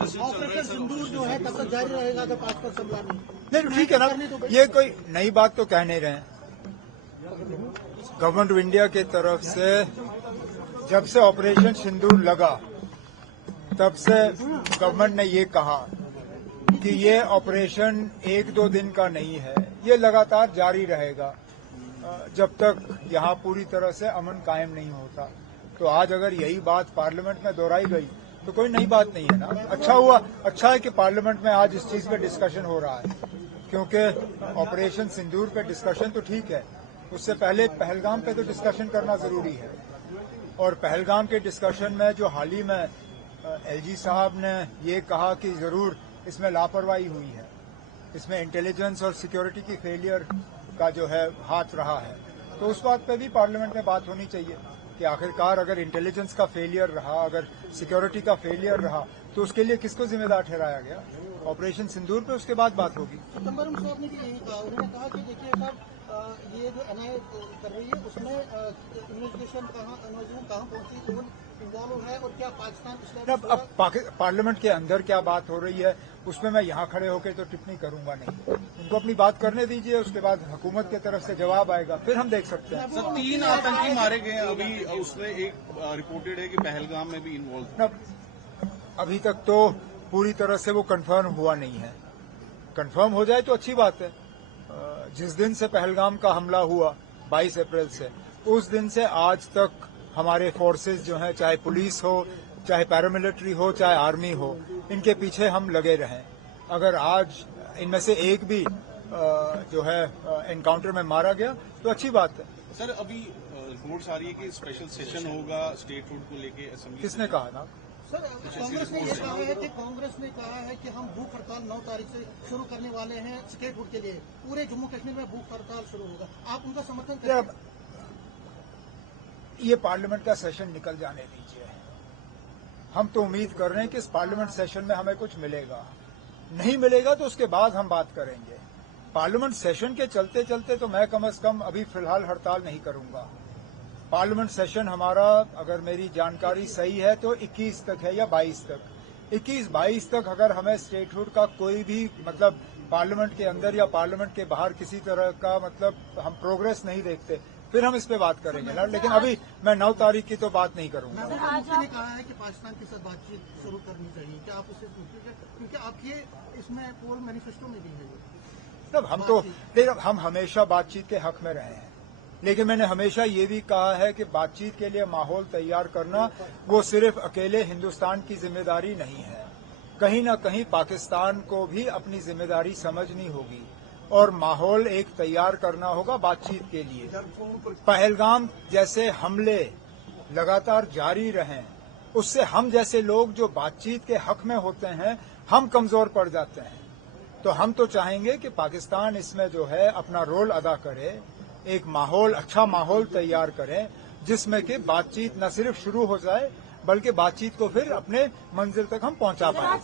Operation सिंदूर जो है तब तक जारी रहेगा अगर 5 हमला नहीं ठीक है ना, ये कोई नई बात तो कह नहीं रहे हैं। गवर्नमेंट ऑफ इंडिया की तरफ से जब से ऑपरेशन सिंदूर लगा तब से गवर्नमेंट ने ये कहा कि ये ऑपरेशन 1-2 दिन का नहीं है, ये लगातार जारी रहेगा जब तक यहाँ पूरी तरह से अमन कायम नहीं होता। तो आज अगर यही बात पार्लियामेंट में दोहराई गई तो कोई नई बात नहीं है ना। अच्छा हुआ, अच्छा है कि पार्लियामेंट में आज इस चीज पे डिस्कशन हो रहा है, क्योंकि ऑपरेशन सिंदूर पे डिस्कशन तो ठीक है, उससे पहले पहलगाम पे तो डिस्कशन करना जरूरी है। और पहलगाम के डिस्कशन में जो हाल ही में एलजी साहब ने ये कहा कि जरूर इसमें लापरवाही हुई है, इसमें इंटेलिजेंस और सिक्योरिटी की फेलियर का जो है हाथ रहा है, तो उस बात पे भी पार्लियामेंट में बात होनी चाहिए कि आखिरकार अगर इंटेलिजेंस का फेलियर रहा, अगर सिक्योरिटी का फेलियर रहा, तो उसके लिए किसको जिम्मेदार ठहराया गया। ऑपरेशन सिंदूर पे उसके बाद बात होगी। चिदम्बरम साहब ने यही कहा, उन्होंने कहा कि देखिए साहब ये जो एनआईए कर रही है उसमें इन्वेस्टिगेशन कहाँ पहुंची, कौन इन्वॉल्व है और क्या पाकिस्तान अब पार्लियामेंट के अंदर क्या बात हो रही है उसमें मैं यहाँ खड़े होकर तो टिप्पणी करूंगा नहीं। उनको अपनी बात करने दीजिए, उसके बाद हुकूमत की तरफ से जवाब आएगा, फिर हम देख सकते हैं। सर 3 आतंकी मारे गए, अभी उसमें एक रिपोर्टेड है कि पहलगाम में भी इन्वॉल्व। अभी तक तो पूरी तरह से वो कंफर्म हुआ नहीं है। कंफर्म हो जाए तो अच्छी बात है। जिस दिन से पहलगाम का हमला हुआ 22 अप्रैल से, उस दिन से आज तक हमारे फोर्सेस जो हैं, चाहे पुलिस हो, चाहे पैरामिलिट्री हो, चाहे आर्मी हो, इनके पीछे हम लगे रहें। अगर आज इनमें से एक भी जो है एनकाउंटर में मारा गया तो अच्छी बात है। सर अभी रिपोर्ट्स आ रही है कि स्पेशल सेशन होगा स्टेट फूड को लेके असेंबली। किसने कहा ना? सर कांग्रेस ने ये कहा है कि कांग्रेस ने कहा है कि हम भूख हड़ताल 9 तारीख से शुरू करने वाले हैं स्टेट फूड के लिए, पूरे जम्मू कश्मीर में भूख हड़ताल शुरू होगा, आप उनका समर्थन करें? ये पार्लियामेंट का सेशन निकल जाने दीजिए। हम तो उम्मीद कर रहे हैं कि इस पार्लियामेंट सेशन में हमें कुछ मिलेगा, नहीं मिलेगा तो उसके बाद हम बात करेंगे। पार्लियामेंट सेशन के चलते चलते तो मैं कम से कम अभी फिलहाल हड़ताल नहीं करूंगा। पार्लियामेंट सेशन हमारा, अगर मेरी जानकारी सही है, तो 21 तक है या 22 तक। 21-22 तक अगर हमें स्टेटहुड का कोई भी मतलब पार्लियामेंट के अंदर या पार्लियामेंट के बाहर किसी तरह का मतलब हम प्रोग्रेस नहीं देखते, फिर हम इस पे बात करेंगे ना। लेकिन अभी मैं 9 तारीख की तो बात नहीं करूंगा। मुफ्ती ने कहा है कि पाकिस्तान के साथ बातचीत शुरू करनी चाहिए, क्या आप उससे पूछिए, क्योंकि आपके इसमें पोल मैनिफेस्टो में भी है। हम हमेशा बातचीत के हक में रहे हैं, लेकिन मैंने हमेशा ये भी कहा है कि बातचीत के लिए माहौल तैयार करना वो सिर्फ अकेले हिंदुस्तान की जिम्मेदारी नहीं है। कहीं न कहीं पाकिस्तान को भी अपनी जिम्मेदारी समझनी होगी और माहौल एक तैयार करना होगा बातचीत के लिए। पहलगाम जैसे हमले लगातार जारी रहें, उससे हम जैसे लोग जो बातचीत के हक में होते हैं, हम कमजोर पड़ जाते हैं। तो हम तो चाहेंगे कि पाकिस्तान इसमें जो है अपना रोल अदा करे, एक माहौल, अच्छा माहौल तैयार करें जिसमें कि बातचीत न सिर्फ शुरू हो जाए बल्कि बातचीत को फिर अपने मंजिल तक हम पहुंचा पाएं।